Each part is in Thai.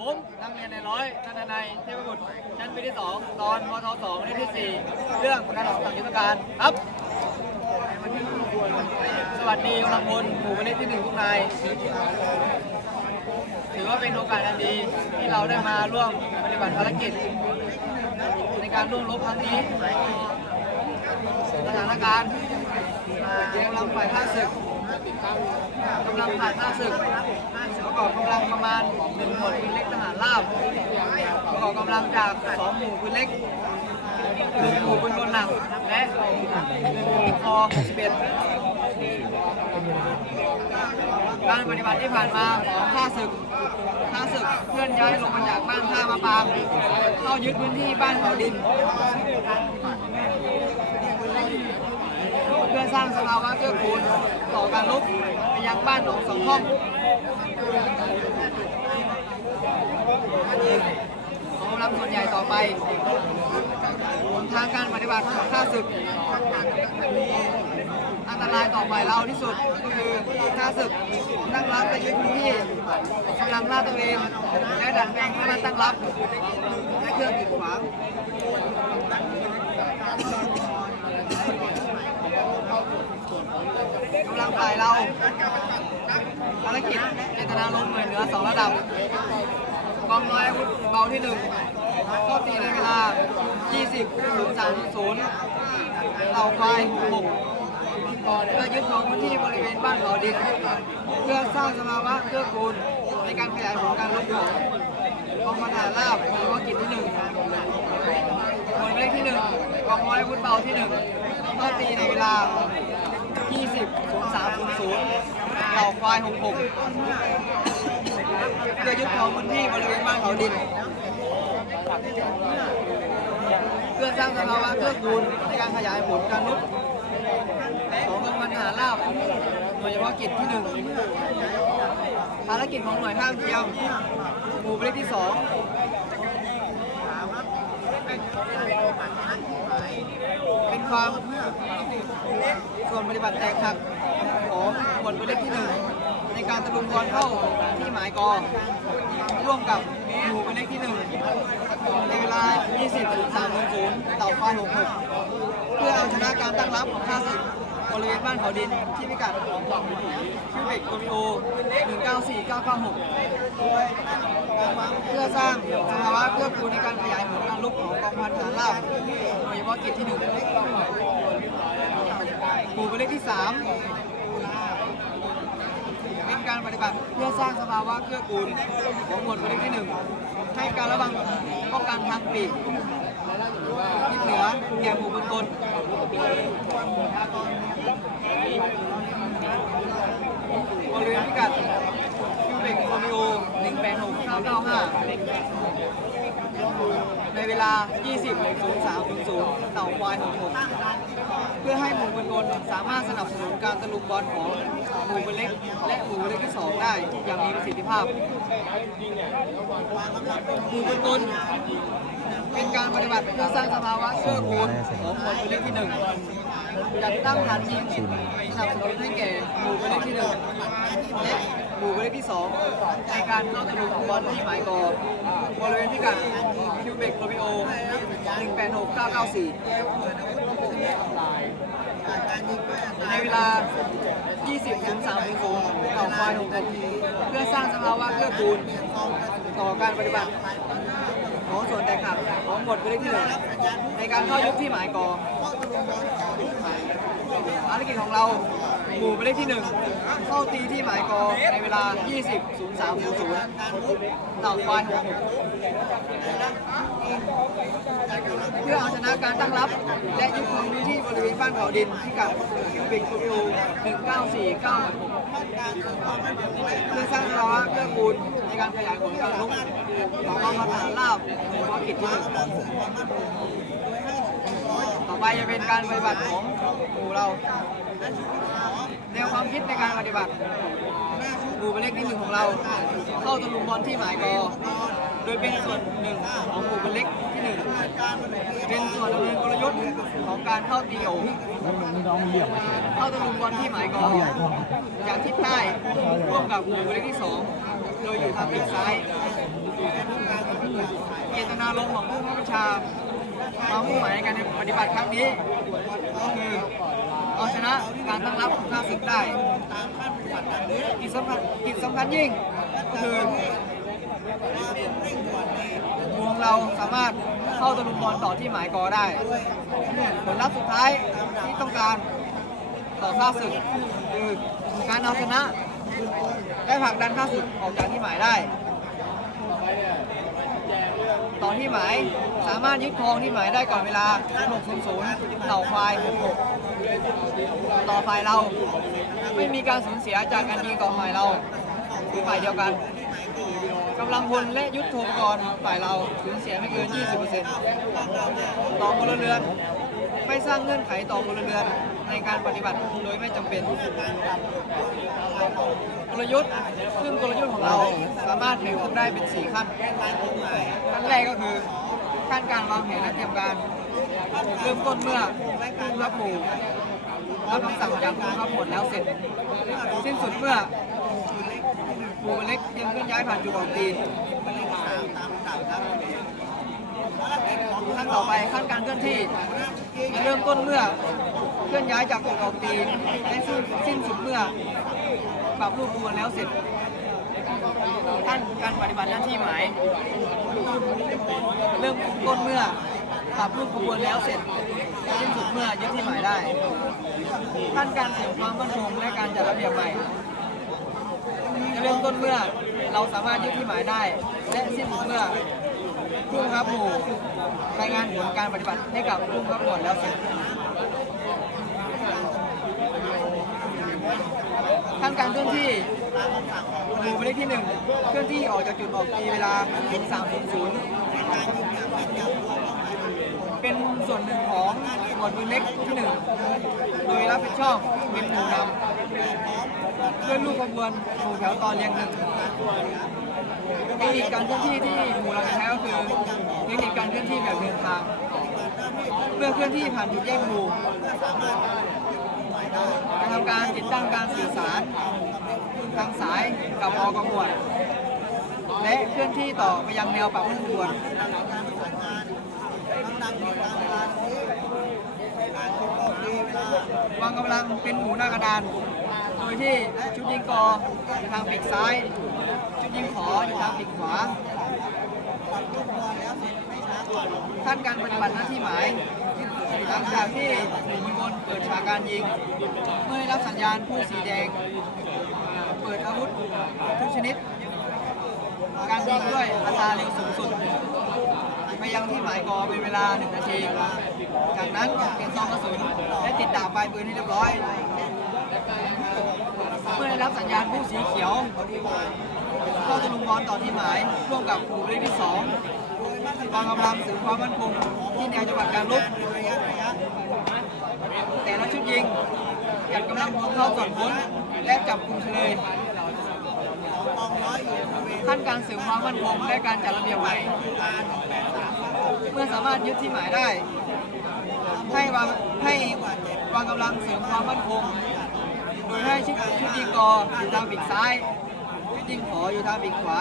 ผมนักเรียนในร้อยนันทนายเทพบุตรชั้นปีที่สองตอนมทสองเล่มที่สี่เรื่องการออกสั่งยุทธการครับ สวัสดีกำลังพลหมู่คณิตที่หนึ่งทุกนาย ถือว่าเป็นโอกาสอันดีที่เราได้มาร่วมปฏิบัติภารกิจ ในการร่วมรบครั้งนี้สถานการณ์กำลังฝ่ายท่าศึก กำลังผ่านท่าศึกประกอบกำลังประมาณหนึ่งหน่วยปืนเล็กทหารราบประกอบกำลังจากสองหมู่ปืนเล็กหนึ่งหมู่ปืนกลหนักและหนึ่งหมู่คอ61การปฏิบัติที่ผ่านมาของท่าศึกท่าศึกเคลื่อนย้ายลงมาจากบ้านท่ามาปางเข้ายึดพื้นที่บ้านเขาดิน เพื่อสร้างสภาวะเกื้อกูลต่อการลบไปยังบ้านหนองสองห้องของกำลังส่วนใหญ่ต่อไปหนทางการปฏิบัติของข้าศึกอันตรายต่อฝ่ายเราที่สุดก็คือข้าศึกตั้งรับและยึดพื้นที่กำลังลาดตระเวนและดันแปลงให้มันตั้งรับและเครื่องกีดขวาง กำลังฝ่ายเราภารกิจเจตนาลมเหมือนเหนือสองระดับกองร้อยอาวุธเบาที่หนึ่งเข้าตีในเวลา 20 03 0เต่าควาย6เพื่อยึดครองพื้นที่บริเวณบ้านเขาดินเพื่อสร้างสภาวะเกื้อกูลในการขยายผลการลบของกองพันหาราบหน่วยเฉพากิจที่หนึ่งหน่วยเลขที่หนึ่งกองร้อยอาวุธเบาที่หนึ่งเข้าตีในเวลา 20 0300เต่าควาย66เพื่อยึดครองพื้นที่บริเวณบ้านเขาดิน เพื่อสร้างสภาวะเกื้อกูลในการขยายผลการลบของกองพันทหารราบโดยเฉพาะกิจที่หนึ่งภารกิจของหน่วยข้ามเทียมหมู่เลขที่สอง ความส่วนปฏิบัติแตกหักของหมวดเลขที่หนึ่งในการตะลุมบอลเข้าที่หมายกอร่วมกับหมู่หมายเลขที่หนึ่งในเวลา 20ถึง300เต่าควาย66เพื่อเอาชนะการตั้งรับของข้าศึกบริเวณบ้านเขาดินที่พิกัดคิวเบกโกมิโอ 194996 เพื่อสร้างสภาวะเพื่อกูลในการขยายผลการลุกของกองพันทหารราบโดยเฉพาะกิจที่หมู่งหมายเลขที่3เป็นการปฏิบัติเพื่อสร้างสภาวะเกื้อกูลของหมวดหมายเลขที่หนึ่งให้การระวังป้องกันทางปีกทิศเหนือแก่หมู่บุญตนบริเวณพิกัด เบกโรมิโอ186995ในเวลา 20 0300เต่าควาย66เพื่อให้หมู่บุญกลสามารถสนับสนุนการตะลุมบอลของหมู่บุญเล็ก และหมู่บุญเล็กที่ 2 ได้อย่างมีประสิทธิภาพหมู่บุญกลเป็นการปฏิบัติเพื่อสร้างสภาวะเชื่อกูลของหมู่บุญเล็กที่1จัดตั้งฐานยิงสนับสนุนให้แก่หมู่บุญเล็กที่1และ หมู่บุญเล็กที่ 2 ในการเข้าตะลุมบอลที่หมายกอบริเวณพิกัดคิวเบกโรมิโอ186994 ในเวลา 20ถึง3 0ต่อควาย6นาที เพื่อสร้างสภาวะเกื้อกูลต่อการปฏิบัติของส่วนแตกหักของบทวิธีที่หนึ่งในการเข้ายุคที่หมายกอ ภารกิจของเราหมู่หมายเลขที่หนึ่งเข้าตีที่หมายกอในเวลา 20 03 00ต่อควาย6เพื่อเอาชนะการตั้งรับ และยึดครองพื้นที่บริเวณบ้านเขาดินที่กับคิวบิกคูบิโอ1949เพื่อสร้างภาวะเกื้อกูลในการขยายผลการลุกของกองพันทหารราบเฉพาะกิจที่หนึ่ง ต่อไปจะเป็นการปฏิบัติของหมู่เราแนวความคิดในการปฏิบัติหมู่เป็นเลขที่หนึ่งของเรา เข้าตะลุมบอลที่หมายกอโดยเป็นส่วนหนึ่งของหมู่เป็นเล็กที่หนึ่งเป็นส่วนดำเนินกลยุทธ์ของการเข้าตีโอเข้าตะลุมบอลที่หมายกอจากทิศใต้ร่วมกับหมู่เป็นเล็กที่สองโดยอยู่ทางทิศซ้ายเจตนารมของผู้บังคับบัญชา ความมุ่งหมายในการปฏิบัติครั้งนี้ก็คือเอาชนะการตั้งรับของข้าศึกได้อีกสำคัญอีกสำคัญยิ่งก็คือวงเราสามารถเข้าตะลุมบอลต่อที่หมายกอได้ ผลลัพธ์สุดท้ายที่ต้องการต่อข้าศึกคือการเอาชนะและผลักดันข้าศึกออกจากที่หมายได้ ต่อที่หมาย สามารถยึดครองที่หมายได้ก่อนเวลา600เหล่าควาย66ต่อฝ่ายเรา ไม่มีการสูญเสียจากการยิงต่อฝ่ายเราคือฝ่ายเดียวกันกำลังพลและยุทโธปกรฝ่ายเราสูญเสียไม่เกิน 20%ต่อพลเรือน ไม่สร้างเงื่อนไขต่อพลเรือนในการปฏิบัติโดยไม่จำเป็น กลยุทธ์ ซึ่งกลยุทธ์ของเราสามารถแบ่งออกได้เป็น 4 ขั้น ขั้นแรกก็คือขั้นการวางแผนและเตรียมการเริ่มต้นเมื่อผู้รับหมู่รับคำสั่งจากผู้รับหมดแล้วเสร็จ สิ้นสุดเมื่อหมู่เล็กเตรียมเคลื่อนย้ายผ่านจุดออกตีนขั้นต่อไปขั้นการเคลื่อนที่เริ่มต้นเมื่อ เคลื่อนย้ายจากจุดออกตีและสิ้นสิ้นสุดเมื่อปรับรูปขบวนแล้วเสร็จ ท่านการปฏิบัติหน้าที่หมาย เริ่มต้นเมื่อปรับรูปขบวนแล้วเสร็จสิ้นสุดเมื่อยึดที่หมายได้ ท่านการเสริมความมั่นคงและการจัดระเบียบใหม่เริ่มต้นเมื่อเราสามารถยึดที่หมายได้ และสิ้นสุดเมื่อผู้บังคับหมู่รายงานผลการปฏิบัติให้กับผู้บังคับหมวดแล้วเสร็จ ขั้นการเคลื่อนที่หมู่หมายเลขที่หนึ่งเคลื่อนที่ออกจากจุดออกตีเวลา300 เป็นส่วนหนึ่งของหมวดมือเล็กที่หนึ่งโดยรับผิดชอบเป็นหมู่นำด้วยลูกขบวนหมู่แถวตอนเรียงหนึ่งเทคนิคการเคลื่อนที่ที่หมู่เราใช้ก็คือเทคนิคการเคลื่อนที่แบบเดินทางเมื่อเคลื่อนที่ผ่านจุดแยกหมู่ ทำการติดตั้งการสื่อสารทางสายกับอกขบวนและเคลื่อนที่ต่อไปยังแนวปากขบวนวางกำลังเป็นหมูหน้ากระดาน โดยที่ชุดยิงกออยู่ทางปีกซ้าย ชุดยิงขออยู่ทางปีกขวาขั้นการปฏิบัติหน้าที่หมาย หลังจากที่หมู่มวลเปิดฉากการยิง เมื่อได้รับสัญญาณผู้สีแดง เปิดอาวุธทุกชนิด การยิงด้วยอัตราเร็วสูงสุดไปยังที่หมายกอเป็นเวลา1นาที จากนั้นเปลี่ยนซองกระสุนและติดดาบปลายปืนให้เรียบร้อย เมื่อได้รับสัญญาณผู้สีเขียวเข้าตะลุมบอลต่อที่หมายร่วมกับกลุ่มเลขที่สอง วางกำลังสริมความมั่นคงที่แนวจังหวัดการลุกแต่ละชุดยิงจัดกำลังพลเข้าตรวจค้นและจับกลุ่มเฉลยขั้นการสริมความมั่นคงและการจัดระเบียบใหม่เมื่อสามารถยึดที่หมายได้ ให้วางให้วางกำลังเสริมความมั่นคง โดยให้ชุดชุดยิงกออยู่ทางปีกซ้ายชุดยิงขออยู่ทางปีกขวา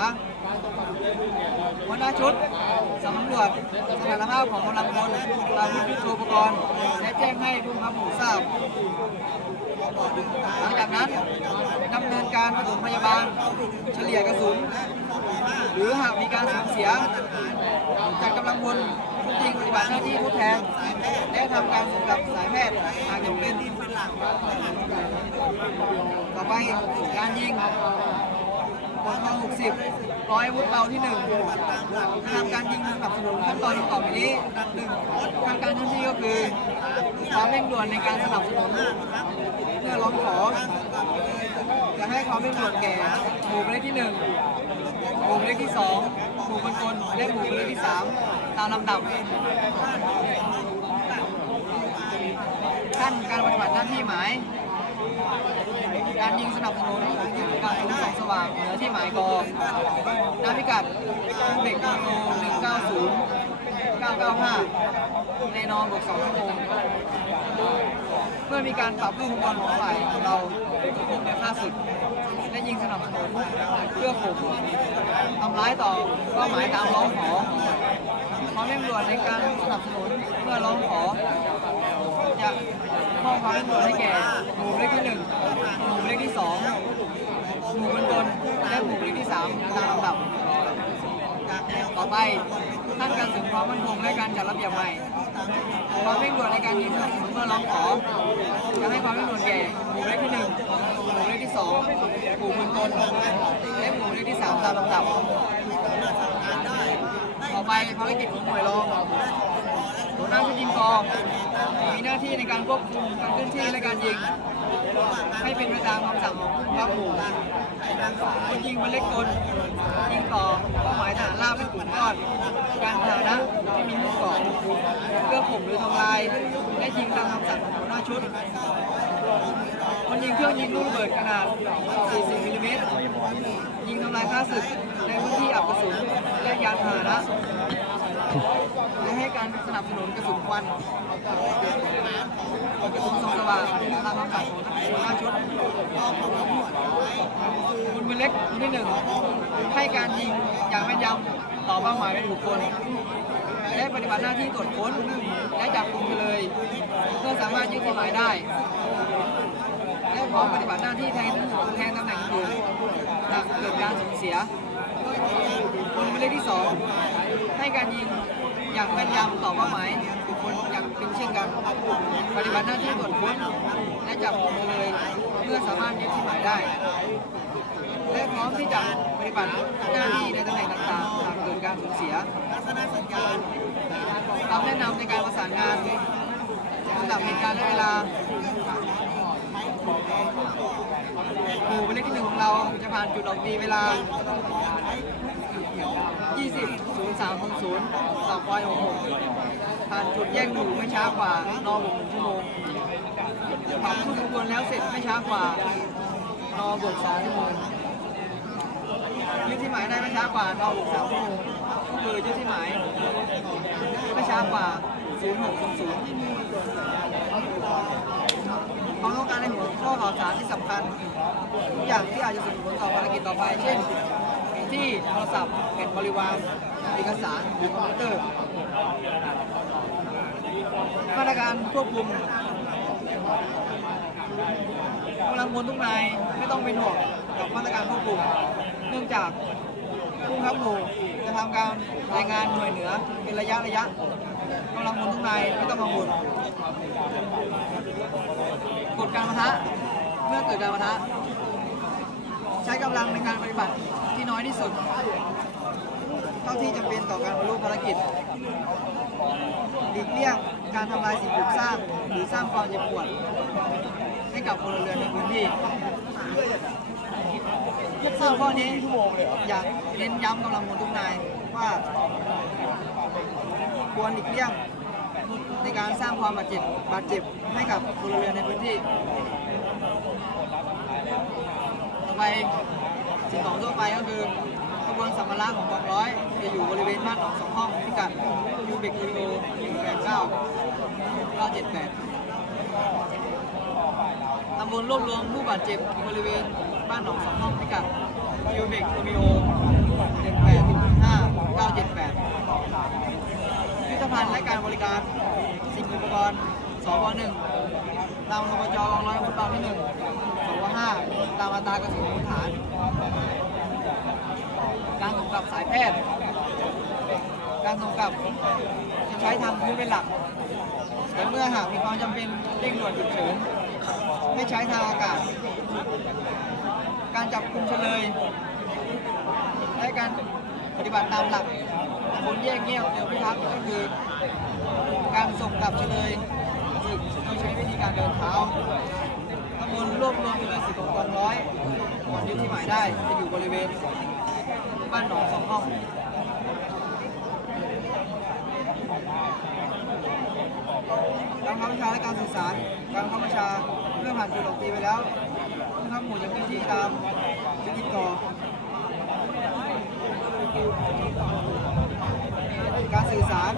หัวหน้าชุดสำรวจสถานภาพของกำลังพลตามยุทธอุปกรณ์และแจ้งให้ผู้บังคับหมู่ทราบ หลังจากนั้นดำเนินการปฐมพยาบาลเฉลี่ยกระสุน หรือหากมีการสูญเสียจัดกำลังพลชุดยิงปฏิบัติหน้าที่ทดแทนและทำการส่งกับสายแพทย์หากจำเป็นต่อไปการยิงบนทาง60 ร้อยอาวุธเบาที่1ทำการยิงสนับสนุนขั้นตอนต่อไปนี้หนึ่งขั้นการเคลื่อนที่ก็คือความเร่งด่วนในการสนับสนุนเมื่อร้องขอจะให้ความเร่งด่วนแก่หมู่เลขที่1หมู่เลขที่2หมู่บนกลและหมู่เลขที่3ตามลำดับขั้นการปฏิบัติหน้าที่หมาย การยิงสนับสนุนการสูงแสงสว่างเหนือที่หมายกอนาพิกัดเบรกโมโน190 995ในนอมบวก2ชั่วโมงเมื่อมีการปรับรูปอุปกรณ์ของฝ่ายของเราถูกในค่าศึกและยิงสนับสนุนเพื่อข่มทำร้ายต่อเป้าหมายตามร้องขอความเร่งด่วนในการสนับสนุนเพื่อร้องขอ มอบความเร่งด่วให้แก่ หมู่เลขที่หนึ่งหมู่เลขที่สองหมู่บนบนและหมู่เลขที่สามตามลำดับ ต่อไปท่านการสึกความมั่นคงและการจัดระเบียบใหม่ความเร่งด่วนในการยิงสนับสนุนเพื่อร้องขอจะให้ความเร่งด่วนแก่หมู่เลขที่หนึ่งหมู่เลขที่สองหมู่บนบนและหมู่เลขที่สามตามลำดับ ต่อไปภารกิจของหน่วยรองหัวหน้าชุดยิงกอง มีหน้าที่ในการควบคุมการเคลื่อนที่และการยิง ให้เป็นไปตามคำสั่งของผู้บังคับหมู่คนยิงเป็นเล็กกลยิงต่อเป้าหมายฐานราเป็นกลุ่มก้อนการพานะที่มีลูกเกาะเพื่อข่มหรือทำลายและยิงตามคำสั่งของหัวหน้าชุดคนยิงเครื่องยิงลูกระเบิดขนาด 40มิลลิเมตรยิงทำลายค่าศึกในพื้นที่อับกระสุนและยานพาหนะ และให้การสนับสนุนกระสุนควันกระสุนสองสว่างตามคำสั่งของหัวหน้าชุดคุณเป็นเล็กคนที่หนึ่งให้การยิงอย่างแม่นยำต่อเป้าหมายเป็นบุคคลและปฏิบัติหน้าที่ตรวจค้นและจับกลุ่มไปเลยเพื่อสามารถยึดที่หมายได้และพร้อมปฏิบัติหน้าที่แทนแทนตำแหน่งอื่นหากเกิดการสูญเสียคนหมายเลขที่สอง ให้การยิงอย่างแม่นยำต่อเป้าหมายบุคคลอย่างเป็นเช่นกันปฏิบัติหน้าที่ตรวจค้นและจับกลุ่มเลยเพื่อสามารถยึดที่หมายได้ และพร้อมที่จะปฏิบัติหน้าที่ในตำแหน่งต่างๆหากเกิดการสูญเสียคำแนะนำในการประสานงานลำดับเหตุการณ์และเวลาหมู่เป็นเลขที่หนึ่งของเราจะผ่านจุดออกตีเวลา 20 0300ต่อควาย66ผ่านจุดแยกหมู่ไม่ช้ากว่านอบวกหนึ่งชั่วโมงผ่านทุกคนแล้วเสร็จไม่ช้ากว่านอบวกสองชั่วโมงยึดที่หมายได้ไม่ช้ากว่านอบวกสามชั่วโมงก็คือยึดที่หมายไม่ช้ากว่า0600ความต้องการในหัวข้อข่าวสารที่สำคัญทุกอย่างที่อาจจะส่งผลต่อภารกิจต่อไป เช่น ที่โทรศัพท์แผ่นบริวารเอกสารหรือคอมพิวเตอร์ มาตรการควบคุมกำลังพลทุกนายไม่ต้องเป็นห่วงกับมาตรการควบคุม เนื่องจากผู้บังคับหมู่จะทำการรายงานหน่วยเหนือเป็นระยะระยะกำลังพลทุกนายไม่ต้องกังวลกฎการปะทะเมื่อเกิดการปะทะใช้กำลังในการปฏิบัติ ที่น้อยที่สุด เท่าที่จำเป็นต่อการบรรลุภารกิจหลีกเลี่ยงการทำลายสิ่งปลูกสร้าง หรือสร้างความเจ็บปวด ให้กับพลเรือนในพื้นที่ซึ่งข้อนี้อยากเน้นย้ำกำลังพลทุกนายว่า ควรหลีกเลี่ยงในการสร้างความบาดเจ็บบาดเจ็บให้กับพลเรือนในพื้นที่ ต่อไป สิ่งของทั่วไปก็คือกระบวนสัมภาระของกองร้อย จะอยู่บริเวณบ้านหนองสองห้องพิกัดยูเบกยูโร189 978ตำบลรวบรวมผู้บาดเจ็บบริเวณบ้านหนองสองห้องพิกัดยูเบกโรมิโอ185 978พิพิธภัณฑ์และการบริการสิ่งอุปกรณ์สวหนึ่งตามรปจกองร้อยอาวุธเบาที่หนึ่ง ห้าตามอัตรากระสุนพื้นฐานการส่งกลับสายแพทย์ การส่งกลับจะใช้ทางพื้นเป็นหลัก แต่เมื่อหากมีความจำเป็นเร่งด่วนฉุกเฉินให้ใช้ทางอากาศ การจับกลุ่มเฉลยและการปฏิบัติตามหลักคนแยกเงี้ยวเดียวพิทักษ์ก็คือ การส่งกลับเฉลยฝึกโดยใช้วิธีการเดินเท้า ตำบลรวบรวมเป็นสิบของกองร้อยก่อนยึดที่หมายได้จะอยู่บริเวณบ้านหนองสองห้องการเข้าบัญชาและการสื่อสารการเข้าบัญชาเรื่องผ่านจุดออกตีไปแล้วทั้งหมู่จะเคลื่อนที่ตามจุดติดต่อการสื่อสาร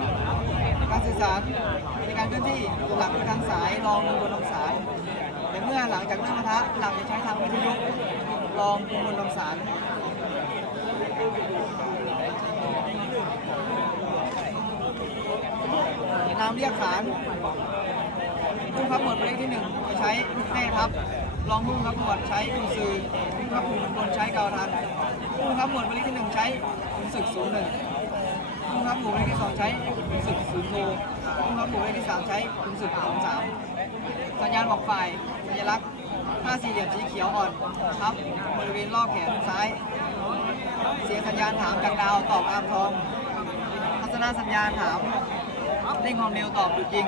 การสื่อสารในการเคลื่อนที่หลังไปทางสายรองลงบนลำสาย เมื่อหลังจากนั่งกระทะหลังจะใช้ทางวิทยุลองประมวลลงสารน้ำเรียกสารผู้ขับหมวดหมายเลขที่หนึ่งจะใช้ลูกเต้ครับลองผู้รับหมวดใช้กุญซือผู้ขับหมวดบนใช้เกาวทันผู้ขับหมวดหมายเลขที่หนึ่งใช้ขุนศึกศูนย์หนึ่ง ผู้ขับหมวดหมายเลขที่สองใช้ขุนศึกศูนย์โทผู้ขับหมวดหมายเลขที่สามใช้ขุนศึกศูนย์สามสัญญาณบอกฝ่ายสัญลักษณ์ห้าสี่เหลี่ยมสีเขียวอ่อนทับบริเวณรอบแขนซ้าย เสียงสัญญาณถามจากดาวตอบอามทองทัศนสัญญาณถามเร่งความเร็วตอบหยุดยิง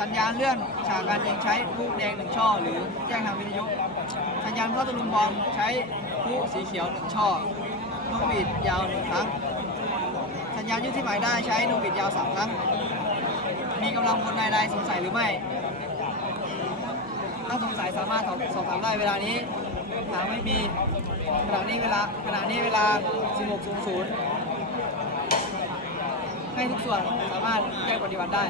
สัญญาณเลื่อนฉากการยิงใช้ผู้แดงหนึ่งช่อ หรือแจ้งทางวิทยุ สัญญาณเข้าตะลุมบอลใช้ผู้สีเขียวหนึ่งช่อลูกบีดยาวหนึ่งครั้ง สัญาณยึดที่หมายได้ใช้ลูบีดยาวสามครั้ง มีกำลังพลนายใดสงสัยหรือไม่ ถ้าสงสัยสามารถสอบถามได้เวลานี้ถามไม่มีขณะนี้เวลาขณะนี้เวลา 16.00 ให้ทุกส่วนสามารถแยกปฏิบัติได้